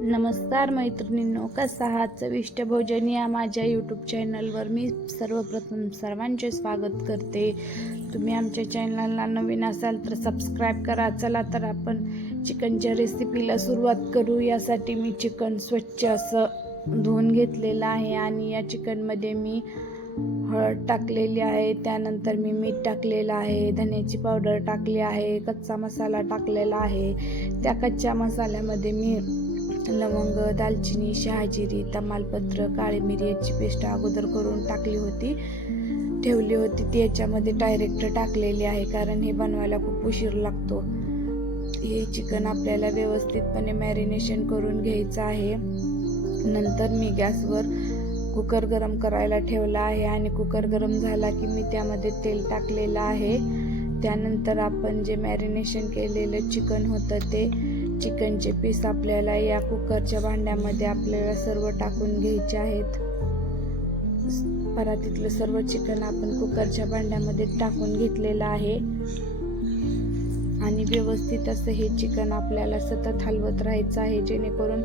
नमस्कार मैत्रिणींनो कसा आहात? चविष्ट भोजन या माझ्या यूट्यूब चॅनलवर मी सर्वप्रथम सर्वांचे स्वागत करते. तुम्ही आमच्या चॅनलला नवीन असाल तर सबस्क्राईब करा. चला तर आपण चिकनच्या रेसिपीला सुरुवात करू. यासाठी मी चिकन स्वच्छ असं धुवून घेतलेलं आहे आणि या चिकनमध्ये मी हळद टाकलेली आहे. त्यानंतर मी मीठ टाकलेलं आहे धन्याची पावडर टाकली आहे कच्चा मसाला टाकलेला आहे. त्या कच्च्या मसाल्यामध्ये मी लवंग दालचिनी शहाजिरी तमालपत्र काळी मिरी याची पेस्ट अगोदर करून टाकली होती. ठेवली होती. ती याच्यामध्ये डायरेक्ट टाकलेली आहे कारण हे बनवायला खूप उशीर लागतो. हे चिकन आपल्याला व्यवस्थितपणे मॅरिनेशन करून घ्यायचं आहे. नंतर मी गॅसवर कुकर गरम करायला ठेवला आहे आणि कुकर गरम झाला की मी त्यामध्ये तेल टाकलेलं आहे. त्यानंतर आपण जे मॅरिनेशन केलेलं चिकन होतं ते चिकनचे पीस आपल्याला या कुकरच्या भांड्यामध्ये आपल्याला सर्व टाकून घ्यायचे आहेत. परातीतलं सर्व चिकन आपण कुकरच्या भांड्यामध्ये टाकून घेतलेलं आहे. आणि व्यवस्थित असं हे चिकन आपल्याला सतत हलवत राहायचं आहे. जेणेकरून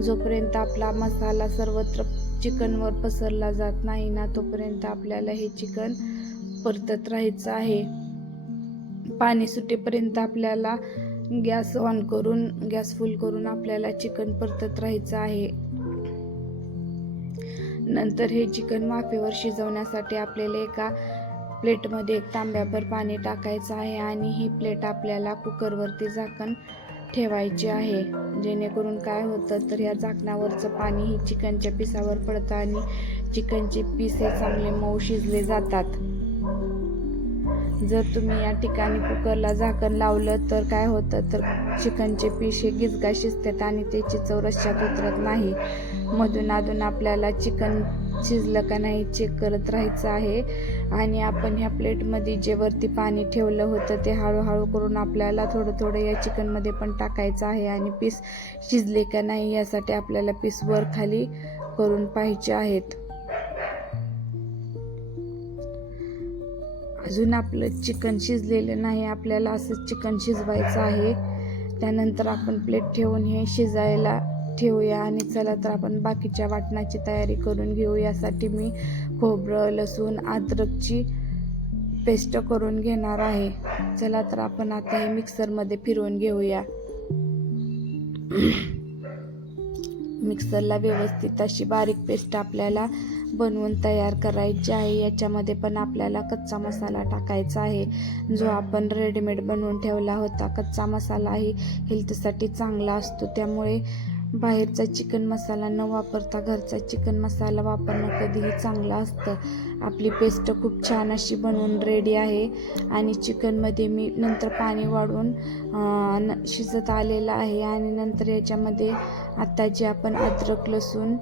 जोपर्यंत आपला मसाला सर्वत्र चिकनवर पसरला जात नाही ना तोपर्यंत आपल्याला हे चिकन परतत राहायचं आहे. पाणी सुटेपर्यंत आपल्याला गॅस ऑन करून गॅस फुल करून आपल्याला चिकन परतत राहायचं आहे. नंतर हे चिकन वाफेवर शिजवण्यासाठी आपल्याला एका प्लेटमध्ये एक तांब्याभर पाणी टाकायचं आहे आणि ही प्लेट आपल्याला कुकरवरती झाकण ठेवायची आहे. जेणेकरून काय होतं तर या झाकणावरचं पाणी ही चिकनच्या पिसावर पडतं आणि चिकनचे पीस हे चांगले मऊ शिजले जातात. जर तुम्ही या ठिकाणी कुकरला झाकण लावलं तर काय होतं? तर चिकनचे पीस हे गिजगा शिजतात आणि त्याची चव रश्यात उतरत नाही. मधून अधून आपल्याला चिकन शिजलं का नाही चेक करत राहायचं आहे. आणि आपण ह्या प्लेटमध्ये जे वरती पाणी ठेवलं होतं ते हळूहळू करून आपल्याला थोडं थोडं या चिकनमध्ये पण टाकायचं आहे आणि पीस शिजले का नाही यासाठी आपल्याला पीस वर खाली करून पाहिजे आहेत. अजून आपलं चिकन शिजलेलं नाही आपल्याला असं चिकन शिजवायचं आहे. त्यानंतर आपण प्लेट ठेवून हे शिजायला ठेवूया आणि चला तर आपण बाकीच्या वाटणाची तयारी करून घेऊ. यासाठी मी खोबरं लसूण अद्रकची पेस्ट करून घेणार आहे. चला तर आपण आता हे मिक्सरमध्ये फिरवून घेऊया. मिक्सरला व्यवस्थित अशी बारीक पेस्ट आपल्याला बनवून तयार करायची आहे. याच्यामध्ये पण आपल्याला कच्चा मसाला टाकायचा आहे. जो आपण रेडीमेड बनवून ठेवला होता. कच्चा मसाला ही हेल्थसाठी चांगला असतो. त्यामुळे बाहेरचा चिकन मसाला न वापरता घरचा चिकन मसाला वापरणं कधीही चांगलं असतं. आपली पेस्ट खूप छान अशी बनवून रेडी आहे. आणि चिकनमध्ये मी नंतर पाणी वाढून न- शिजत आलेलं आहे. आणि नंतर याच्यामध्ये आत्ता जे आपण अद्रक लसूण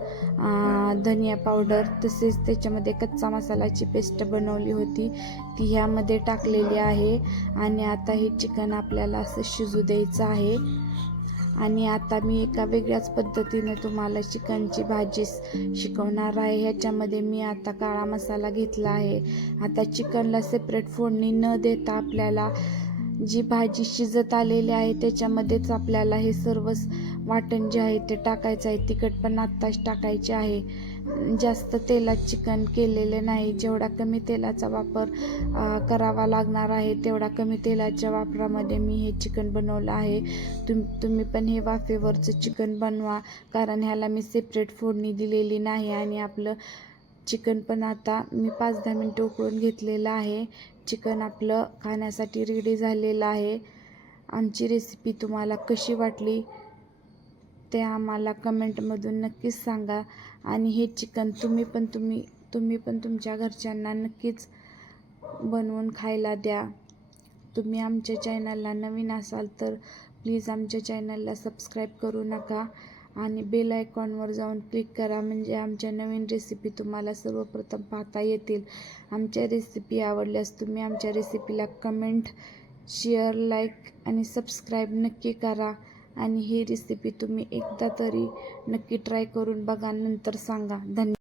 धनिया पावडर तसेच त्याच्यामध्ये कच्चा मसाल्याची पेस्ट बनवली होती ती ह्यामध्ये टाकलेली आहे. आणि आता हे चिकन आपल्याला असं शिजू द्यायचं आहे. आणि आता मी एका वेगळ्याच पद्धतीने तुम्हाला चिकनची भाजी शिकवणार आहे. ह्याच्यामध्ये मी आता काळा मसाला घेतला आहे. आता चिकनला सेपरेट फोडणी न देता आपल्याला जी भाजी शिजत आलेली आहे त्याच्यामध्येच आपल्याला हे सर्व वाटण जे आहे ते टाकायचं आहे. तिखट पण आत्ताच टाकायचे आहे. जास्त तेलात चिकन केलेले नाही. जेवढा कमी तेलाचा वापर करावा लागणार आहे तेवढा कमी तेलाच्या वापरामध्ये मी हे चिकन बनवलं आहे. तुम तुम्ही पण हे वाफेवरचं चिकन बनवा. कारण ह्याला मी सेपरेट फोडणी दिलेली नाही आणि आपलं चिकन पण आता मी पाच दहा मिनटं उकळून घेतलेलं आहे. चिकन आपलं खाण्यासाठी रेडी झालेलं आहे. आमची रेसिपी तुम्हाला कशी वाटली? ते आम्हाला कमेंटमधून नक्कीच सांगा. आणि हे चिकन तुम्ही पण तुम्ही तुम्ही पण तुमच्या घरच्यांना नक्कीच बनवून खायला द्या. तुम्ही आमच्या चॅनलला नवीन असाल तर प्लीज आमच्या चॅनलला सबस्क्राईब करू नका. आणि बेल आयकॉनवर जाऊन क्लिक करा म्हणजे आमच्या नवीन रेसिपी तुम्हाला सर्वप्रथम पाहता येतील. आमच्या रेसिपी आवडल्यास तुम्ही आमच्या रेसिपीला कमेंट शेअर लाईक आणि सबस्क्राईब नक्की करा. आणि ही रेसिपी तुम्ही एकदा तरी नक्की ट्राय करून बघा. नंतर सांगा. धन्यवाद.